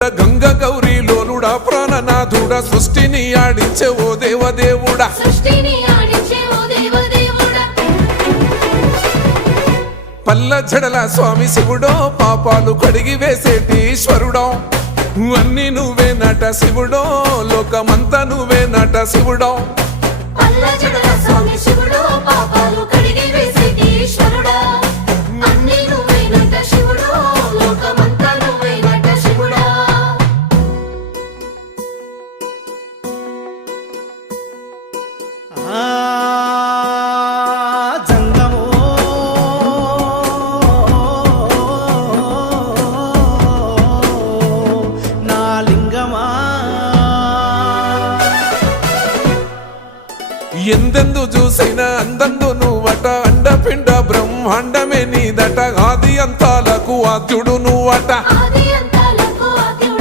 గంగ గౌరీ లోలుడా ప్రాణనాథుడా సృష్టిని ఆడించే ఓ దేవదేవుడా పల్ల జడల స్వామి శివుడో పాపాలు కడిగి వేసేటి ఈశ్వరుడో అన్ని నువ్వే నట శివుడో లోకమంతా నువ్వే నట శివుడో ఎందెందు చూసిన అందందు నువ్వట అండపిండ బ్రహ్మాండమే నీదట ఆది అంతాలకు ఆద్యుడు నువ్వట